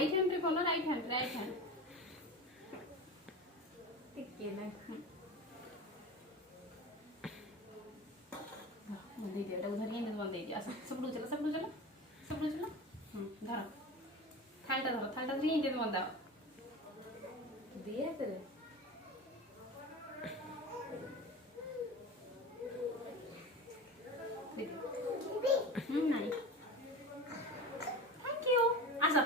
Right hand বলো, right hand, right hand. টিকে না दे दिया, उधर ही नहीं दे दिया। सब लोग चलो, सब लोग चलो, सब लोग चलो। धरो थालटा, धरो थालटा দিয়ে ইন্ডিয়ান মন দাও দিয়ে করে নাই। Thank you. আসো